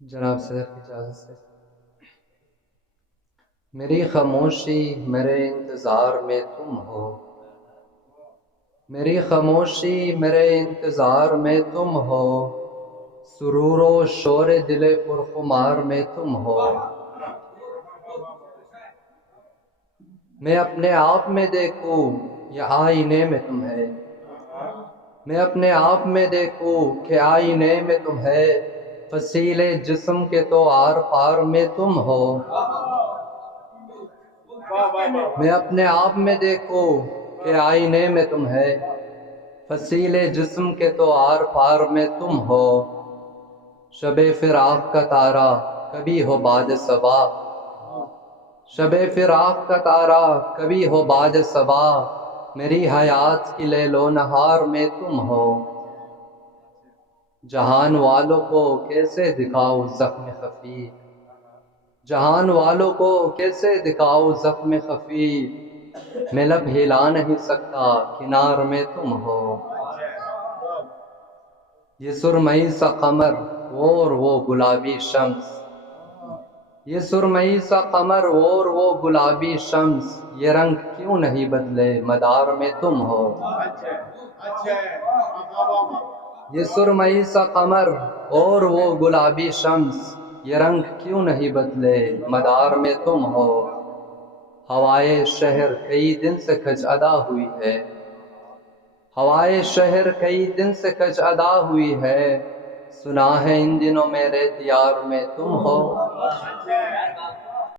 جناب صدر کی اجازت سے میری خاموشی میرے انتظار میں تم ہو، میری خاموشی میرے انتظار میں تم ہو، سرور و شور دل پرخمار میں تم ہو۔ میں اپنے آپ میں دیکھوں یا آئینے میں تم ہے، میں اپنے آپ میں دیکھوں کہ آئینے میں تم ہے، فصیل جسم کے تو آر پار میں تم ہو۔ میں اپنے آپ میں دیکھوں کہ آئینے میں تم ہے، فصیل جسم کے تو آر پار میں تم ہو۔ شب فراق کا تارا کبھی ہو باد صبا، شب فراق کا تارا کبھی ہو باد صبا، میری حیات کی لیل و نہار میں تم ہو۔ جہان والوں کو کیسے دکھاؤ زخم خفی، جہان والوں کو کیسے دکھاؤ زخم خفی، میں لب ہلا نہیں سکتا کنار میں تم ہو۔ یہ سرمئی سا قمر اور وہ گلابی شمس، یہ سرمئی سا قمر اور وہ گلابی شمس، یہ رنگ کیوں نہیں بدلے مدار میں تم ہو۔ یہ سرمئی سا قمر اور وہ گلابی شمس، یہ رنگ کیوں نہیں بدلے مدار میں تم ہو۔ ہوائے شہر کئی دن سے کھج ادا ہوئی ہے، ہوائے شہر کئی دن سے کھج ادا ہوئی ہے، سنا ہے ان دنوں میرے دیار میں تم ہو۔